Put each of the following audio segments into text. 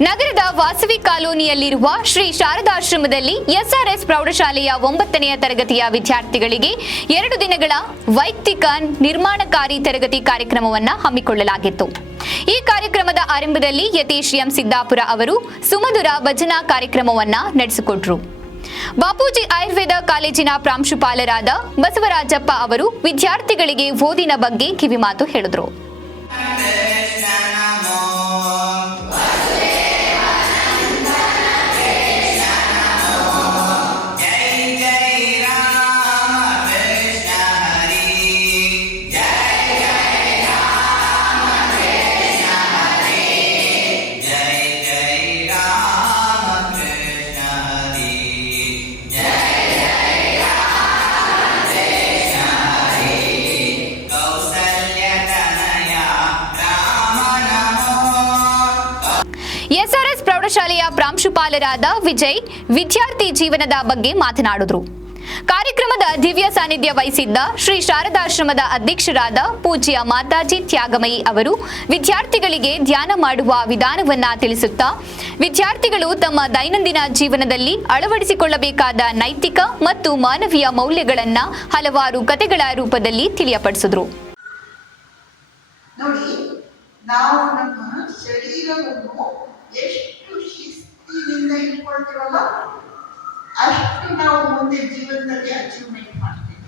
ನಗರದ ವಾಸವಿ ಕಾಲೋನಿಯಲ್ಲಿರುವ ಶ್ರೀ ಶಾರದಾಶ್ರಮದಲ್ಲಿ ಎಸ್ಆರ್ಎಸ್ ಪ್ರೌಢಶಾಲೆಯ ಒಂಬತ್ತನೆಯ ತರಗತಿಯ ವಿದ್ಯಾರ್ಥಿಗಳಿಗೆ ಎರಡು ದಿನಗಳ ವೈಯಕ್ತಿಕ ನಿರ್ಮಾಣಕಾರಿ ತರಗತಿ ಕಾರ್ಯಕ್ರಮವನ್ನು ಹಮ್ಮಿಕೊಳ್ಳಲಾಗಿತ್ತು. ಈ ಕಾರ್ಯಕ್ರಮದ ಆರಂಭದಲ್ಲಿ ಯತೀಶ್ ಎಂ ಸಿದ್ದಾಪುರ ಅವರು ಸುಮಧುರ ಭಜನಾ ಕಾರ್ಯಕ್ರಮವನ್ನ ನಡೆಸಿಕೊಟ್ರು. ಬಾಪೂಜಿ ಆಯುರ್ವೇದ ಕಾಲೇಜಿನ ಪ್ರಾಂಶುಪಾಲರಾದ ಬಸವರಾಜಪ್ಪ ಅವರು ವಿದ್ಯಾರ್ಥಿಗಳಿಗೆ ಓದಿನ ಬಗ್ಗೆ ಕಿವಿಮಾತು ಹೇಳಿದರು. ಎಸ್ಆರ್ಎಸ್ ಪ್ರೌಢಶಾಲೆಯ ಪ್ರಾಂಶುಪಾಲರಾದ ವಿಜಯ್ ವಿದ್ಯಾರ್ಥಿ ಜೀವನದ ಬಗ್ಗೆ ಮಾತನಾಡಿದ್ರು. ಕಾರ್ಯಕ್ರಮದ ದಿವ್ಯ ಸಾನ್ನಿಧ್ಯ ವಹಿಸಿದ್ದ ಶ್ರೀ ಶಾರದಾಶ್ರಮದ ಅಧ್ಯಕ್ಷರಾದ ಪೂಜ್ಯ ಮಾತಾಜಿ ತ್ಯಾಗಮಯಿ ಅವರು ವಿದ್ಯಾರ್ಥಿಗಳಿಗೆ ಧ್ಯಾನ ಮಾಡುವ ವಿಧಾನವನ್ನ ತಿಳಿಸುತ್ತಾ, ವಿದ್ಯಾರ್ಥಿಗಳು ತಮ್ಮ ದೈನಂದಿನ ಜೀವನದಲ್ಲಿ ಅಳವಡಿಸಿಕೊಳ್ಳಬೇಕಾದ ನೈತಿಕ ಮತ್ತು ಮಾನವೀಯ ಮೌಲ್ಯಗಳನ್ನ ಹಲವಾರು ಕಥೆಗಳ ರೂಪದಲ್ಲಿ ತಿಳಿಯಪಡಿಸಿದ್ರು. ನಾವು ನಮ್ಮ ಶರೀರವನ್ನು ಎಷ್ಟು ಶಿಸ್ತಿನಿಂದ ಇಟ್ಕೊಳ್ತೀವಲ್ಲ ಅಷ್ಟು ನಾವು ಮುಂದೆ ಜೀವನದಲ್ಲಿ ಅಚೀವ್ಮೆಂಟ್ ಮಾಡ್ತೀವಿ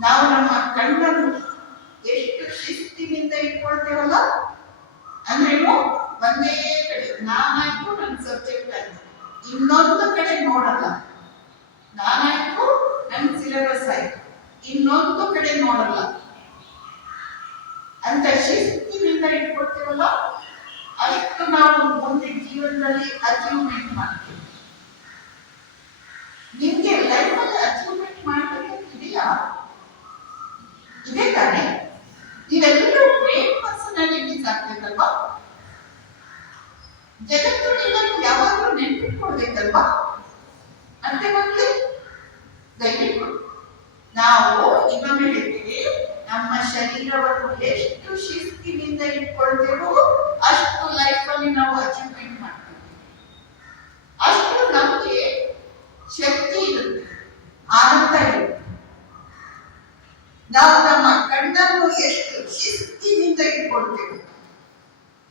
ನಾವು ನಮ್ಮ ಕಣ್ಣನ್ನು ಎಷ್ಟು ಶಿಸ್ತಿನಿಂದ ಇಟ್ಕೊಳ್ತೇವಲ್ಲ ಅಂದ್ರೇನು ಒಂದೇ ಕಡೆ ನಾನಾಯ್ತು ನನ್ನ ಸಬ್ಜೆಕ್ಟ್ ಆಯ್ತು ಇನ್ನೊಂದು ಕಡೆ ನೋಡಲ್ಲ ನಾನಾಯ್ತು ನನ್ನ ಸಿಲೆಬಸ್ ಆಯ್ತು ಇನ್ನೊಂದು ಕಡೆ ನೋಡಲ್ಲ ಅಂತ ಶಿಸ್ತಿನಿಂದ ಇಟ್ಕೊಳ್ತೇವಲ್ಲ ಅಷ್ಟು ನಾವು ಮುಂದೆ ಜೀವನದಲ್ಲಿ ಅಚೀವ್ಮೆಂಟ್ ಮಾಡ್ತೀವಿ. ನಿಮ್ಗೆ ಲೈಫಲ್ಲಿ ಅಚೀವ್ಮೆಂಟ್ ಮಾಡಬೇಕು ಇದೆಯಾ ಇದೆ ತಾನೆ. ನೀವೆಲ್ಲರೂ ಗ್ರೇಟ್ ಪರ್ಸನಾಲಿಟೀಸ್ ಆಗ್ಬೇಕಲ್ವಾ? ಜಗತ್ತು ನಿಮ್ಮನ್ನು ಯಾವಾಗಲೂ ನೆನಪಿಟ್ಕೊಳ್ಬೇಕಲ್ವಾ? ಅಂತೆ ಮತ್ತೆ ದಯವಿಟ್ಟು ನಾವು ಇನ್ನೊಮ್ಮೆ ಹೇಳ್ತೀವಿ, ನಮ್ಮ ಶರೀರವನ್ನು ಎಷ್ಟು ಶಿಸ್ತಿನಿಂದ ಇಟ್ಕೊಳ್ತೇವೋ ಲೈಫಲ್ಲಿ ನಾವು ಅಚೀವ್ಮೆಂಟ್ ಮಾಡ್ತೀವಿ. ಅಷ್ಟು ನಮಗೆ ಶಕ್ತಿ ಇರುತ್ತೆ, ಆನಂದ ಇರುತ್ತೆ. ನಾವು ನಮ್ಮ ಕಣ್ಣನ್ನು ಎಷ್ಟು ಶಿಸ್ತಿನಿಂದ ಇಟ್ಕೊಳ್ತೇವೆ.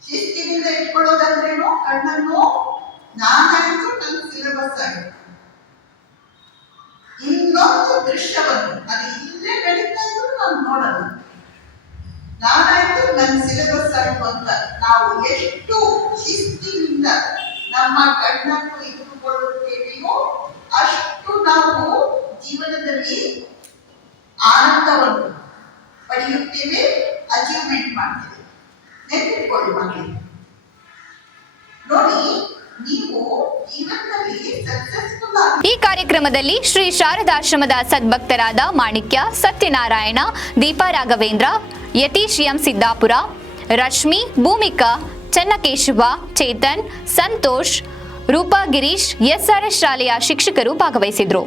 ಶಿಸ್ತಿನಿಂದ ಇಟ್ಕೊಳ್ಳೋದಂದ್ರೇನು? ಕಣ್ಣನ್ನು ನಾನಾಯ್ತು ನನ್ನ ಸಿಲೆಬಸ್ ಆಗಿದೆ ಇನ್ನೊಂದು ದೃಶ್ಯವನ್ನು, ಅದು ಇಲ್ಲೇ ನಡೀತಾ ಇದ್ರು ನಾನು ನಾನಾಯ್ತು ನನ್ನ ಸಿಲೆಬಸ್ ಅನ್ನು ಅಂತ ನಾವು ಎಷ್ಟು ಶಿಸ್ತಿನಿಂದ ನಮ್ಮ ಕಣ್ಣನ್ನು ಇಟ್ಟುಕೊಳ್ಳುತ್ತೇವೆಯೋ ಅಷ್ಟು ನಾವು ಜೀವನದಲ್ಲಿ ಆನಂದವನ್ನು ಪಡೆಯುತ್ತೇವೆ ಅಚೀವ್ಮೆಂಟ್ ಮಾಡ್ತೇವೆ. ನೆನಪಿಟ್ಕೊಳ್ಳಿ ಮಕ್ಕಳಿಗೆ ನೋಡಿ ಕಾರ್ಯಕ್ರಮದಲ್ಲಿ ಶ್ರೀ ಶಾರದಾಶ್ರಮದ ಸದ್ಭಕ್ತರಾದ ಮಾಣಿಕ್ಯ, ಸತ್ಯನಾರಾಯಣ, ದೀಪಾ ರಾಘವೇಂದ್ರ, ಯತೀಶ್ ಎಂ ಸಿದ್ದಾಪುರ, ರಶ್ಮಿ, ಭೂಮಿಕಾ, ಚನ್ನಕೇಶವ, ಚೇತನ್, ಸಂತೋಷ್, ರೂಪಾ ಗಿರೀಶ್, ಎಸ್ಆರ್ಎಸ್ ಶಾಲೆಯ ಶಿಕ್ಷಕರು ಭಾಗವಹಿಸಿದ್ರು.